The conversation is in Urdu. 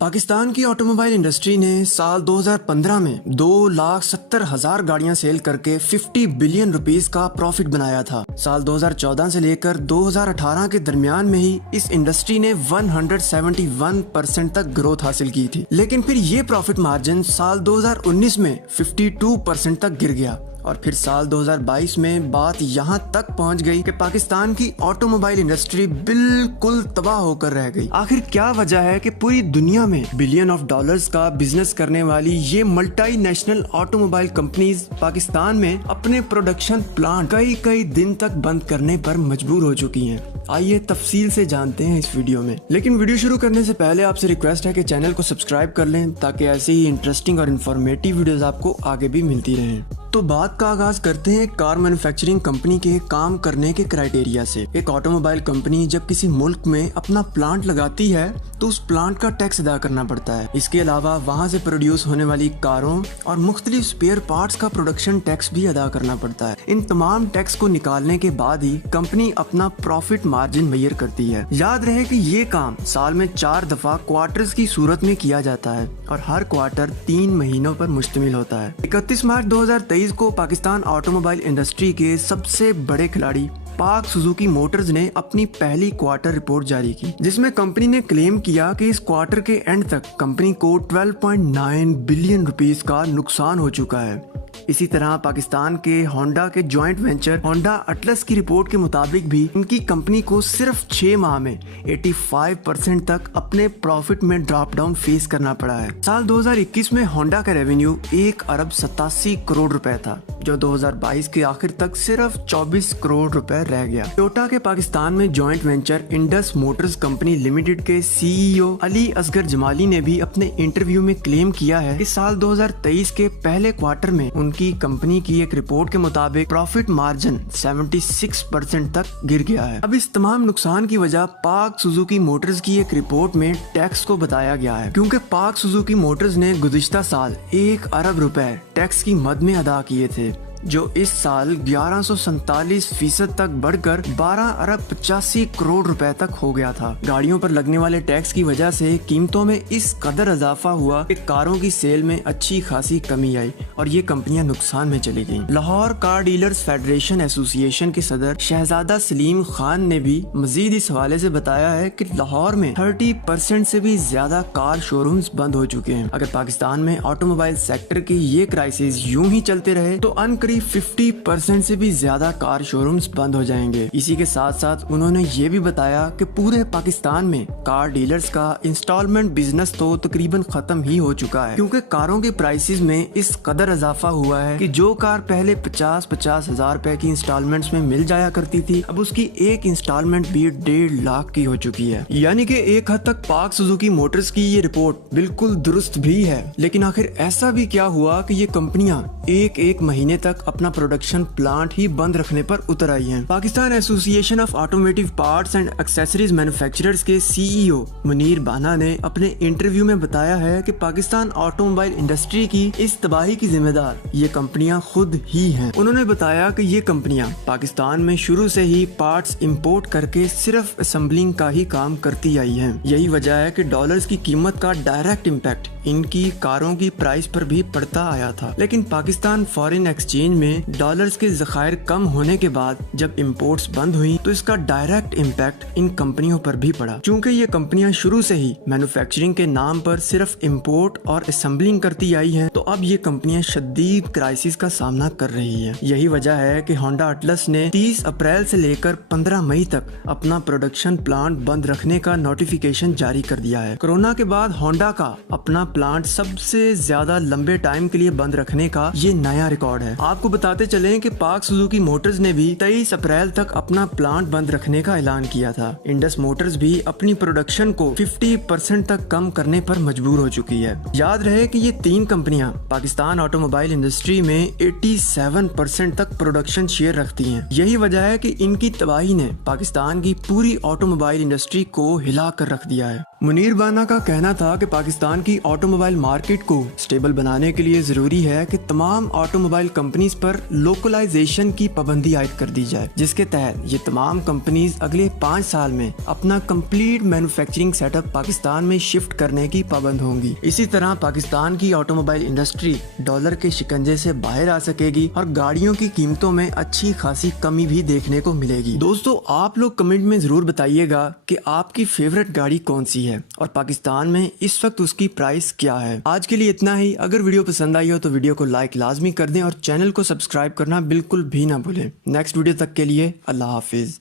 پاکستان کی آٹوموبائل انڈسٹری نے سال 2015 میں 2,70,000 گاڑیاں سیل کر کے 50 بلین روپیز کا پروفٹ بنایا تھا۔ سال 2014 سے لے کر 2018 کے درمیان میں ہی اس انڈسٹری نے 171% تک گروتھ حاصل کی تھی، لیکن پھر یہ پروفٹ مارجن سال 2019 میں 52% تک گر گیا، اور پھر سال 2022 میں بات یہاں تک پہنچ گئی کہ پاکستان کی آٹوموبائل انڈسٹری بالکل تباہ ہو کر رہ گئی۔ آخر کیا وجہ ہے کہ پوری دنیا میں بلین آف ڈالرز کا بزنس کرنے والی یہ multi national automobile companies Pakistan میں اپنے پروڈکشن پلانٹ کئی دن تک بند کرنے پر مجبور ہو چکی ہیں؟ آئیے تفصیل سے جانتے ہیں اس ویڈیو میں، لیکن ویڈیو شروع کرنے سے پہلے آپ سے ریکویسٹ ہے کہ چینل کو سبسکرائب کر لیں تاکہ ایسی ہی انٹرسٹنگ اور انفارمیٹیو ویڈیوز آپ کو آگے بھی ملتی رہیں۔ تو بات کا آغاز کرتے ہیں کار مینوفیکچرنگ کمپنی کے کام کرنے کے کرائیٹیریا سے۔ ایک آٹوموبائل کمپنی جب کسی ملک میں اپنا پلانٹ لگاتی ہے تو اس پلانٹ کا ٹیکس ادا کرنا پڑتا ہے۔ اس کے علاوہ وہاں سے پروڈیوس ہونے والی کاروں اور مختلف اسپیئر پارٹس کا پروڈکشن ٹیکس بھی ادا کرنا پڑتا ہے۔ ان تمام ٹیکس کو نکالنے کے بعد ہی کمپنی اپنا پروفٹ مارجن میئر کرتی ہے۔ یاد رہے کہ یہ کام سال میں 4 دفعہ کوارٹرز کی صورت میں کیا جاتا ہے اور ہر کوارٹر 3 مہینوں پر مشتمل ہوتا ہے۔ 31 مارچ 2023 کو پاکستان آٹوموبائل انڈسٹری کے سب سے بڑے کھلاڑی پاک سوزوکی موٹرز نے اپنی پہلی کوارٹر رپورٹ جاری کی، جس میں کمپنی نے کلیم کیا کہ اس کوارٹر کے اینڈ تک کمپنی کو 12.9 بلین روپیز کا نقصان ہو چکا ہے۔ اسی طرح پاکستان کے ہونڈا کے جوائنٹ وینچر ہونڈا اٹلس کی رپورٹ کے مطابق بھی ان کی کمپنی کو صرف 6 ماہ میں 85% تک اپنے پروفٹ میں ڈراپ ڈاؤن فیس کرنا پڑا ہے۔ سال 2021 میں ہونڈا کا ریونیو 1,87 کروڑ روپے تھا، جو 2022 کے آخر تک صرف 24 کروڑ روپے رہ گیا۔ ٹوٹا کے پاکستان میں joint venture Indus Motors company limited کے سی ای او علی اصغر جمالی نے بھی اپنے انٹرویو میں کلیم کیا ہے کہ سال 2023 کے پہلے کوارٹر میں ان کی کمپنی کی ایک رپورٹ کے مطابق پروفٹ مارجن 76% تک گر گیا ہے۔ اب اس تمام نقصان کی وجہ پاک سوزوکی موٹرز کی ایک رپورٹ میں ٹیکس کو بتایا گیا ہے، کیونکہ پاک سوزوکی موٹرز نے گزشتہ سال 1 ارب روپے ٹیکس کی مد میں ادا کیے تھے، جو اس سال 1147% تک بڑھ کر 12,85 کروڑ روپے تک ہو گیا تھا۔ گاڑیوں پر لگنے والے ٹیکس کی وجہ سے قیمتوں میں اس قدر اضافہ ہوا کہ کاروں کی سیل میں اچھی خاصی کمی آئی اور یہ کمپنیاں نقصان میں چلی گئیں۔ لاہور کار ڈیلرز فیڈریشن ایسوسی ایشن کے صدر شہزادہ سلیم خان نے بھی مزید اس حوالے سے بتایا ہے کہ لاہور میں 30% سے بھی زیادہ کار شو رومز بند ہو چکے ہیں۔ اگر پاکستان میں آٹوموبائل سیکٹر کی یہ کرائسس یوں ہی چلتے رہے تو 50% سے بھی زیادہ کار شو رومز بند ہو جائیں گے۔ اسی کے ساتھ ساتھ انہوں نے یہ بھی بتایا کہ پورے پاکستان میں کار ڈیلرز کا انسٹالمنٹ بزنس تو تقریباً ختم ہی ہو چکا ہے، کیونکہ کاروں کے پرائسز میں اس قدر اضافہ ہوا ہے کہ جو کار پہلے 50 ہزار روپے کی انسٹالمنٹس میں مل جایا کرتی تھی، اب اس کی ایک انسٹالمنٹ بھی 1.5 لاکھ کی ہو چکی ہے۔ یعنی کہ ایک حد تک پاک سوزوکی موٹرز کی یہ رپورٹ بالکل درست بھی ہے، لیکن آخر ایسا بھی کیا ہوا کہ یہ کمپنیاں ایک مہینے تک اپنا پروڈکشن پلانٹ ہی بند رکھنے پر اتر آئی ہیں؟ پاکستان ایسوسی ایشن of آٹومیٹو parts and accessories manufacturers کے سی ای او منیر بانا نے اپنے انٹرویو میں بتایا ہے کہ پاکستان آٹوموبائل انڈسٹری کی اس تباہی کی ذمہ دار یہ کمپنیاں خود ہی ہیں۔ انہوں نے بتایا کہ یہ کمپنیاں پاکستان میں شروع سے ہی پارٹس امپورٹ کر کے صرف اسمبلنگ کا ہی کام کرتی آئی ہیں۔ یہی وجہ ہے کہ ڈالرز کی قیمت کا ڈائریکٹ امپیکٹ ان کی کاروں کی پرائس پر بھی پڑتا آیا تھا، لیکن پاکستان فارن ایکسچینج میں ڈالرز کے ذخائر کم ہونے کے بعد جب امپورٹس بند ہوئی تو اس کا ڈائریکٹ امپیکٹ ان کمپنیوں پر بھی پڑا۔ چونکہ یہ کمپنیاں شروع سے ہی مینوفیکچرنگ کے نام پر صرف امپورٹ اور اسمبلنگ کرتی آئی ہیں، تو اب یہ کمپنیاں شدید کرائسس کا سامنا کر رہی ہیں۔ یہی وجہ ہے کہ ہونڈا اٹلس نے 30 اپریل سے لے کر 15 مئی تک اپنا پروڈکشن پلانٹ بند رکھنے کا نوٹیفیکیشن جاری کر دیا ہے۔ کورونا کے بعد ہونڈا کا اپنا پلانٹ سب سے زیادہ لمبے ٹائم کے لیے بند رکھنے کا یہ نیا ریکارڈ ہے۔ آپ کو بتاتے چلیں کہ پاک سوزوکی موٹرز نے بھی 23 اپریل تک اپنا پلانٹ بند رکھنے کا اعلان کیا تھا۔ انڈس موٹرز بھی اپنی پروڈکشن کو 50% تک کم کرنے پر مجبور ہو چکی ہے۔ یاد رہے کہ یہ 3 کمپنیاں پاکستان آٹوموبائل انڈسٹری میں 87% تک پروڈکشن شیئر رکھتی ہیں۔ یہی وجہ ہے کہ ان کی تباہی نے پاکستان کی پوری آٹوموبائل انڈسٹری کو ہلا کر رکھ دیا ہے۔ منیر بانا کا کہنا تھا کہ پاکستان کی آٹو موبائل مارکیٹ کو سٹیبل بنانے کے لیے ضروری ہے کہ تمام آٹو موبائل کمپنیز پر لوکلائزیشن کی پابندی عائد کر دی جائے، جس کے تحت یہ تمام کمپنیز اگلے 5 سال میں اپنا complete manufacturing set up Pakistan میں شفٹ کرنے کی پابند ہوں گی۔ اسی طرح پاکستان کی آٹو موبائل انڈسٹری ڈالر کے شکنجے سے باہر آ سکے گی اور گاڑیوں کی قیمتوں میں اچھی خاصی کمی بھی دیکھنے کو ملے گی۔ دوستو آپ لوگ کمنٹ میں ضرور بتائیے گا کہ آپ کی فیورٹ گاڑی کون سی ہے اور پاکستان میں اس وقت اس کی پرائس کیا ہے۔ آج کے لیے اتنا ہی۔ اگر ویڈیو پسند آئی ہو تو ویڈیو کو لائک لازمی کر دیں اور چینل کو سبسکرائب کرنا بالکل بھی نہ بھولیں۔ نیکسٹ ویڈیو تک کے لیے اللہ حافظ۔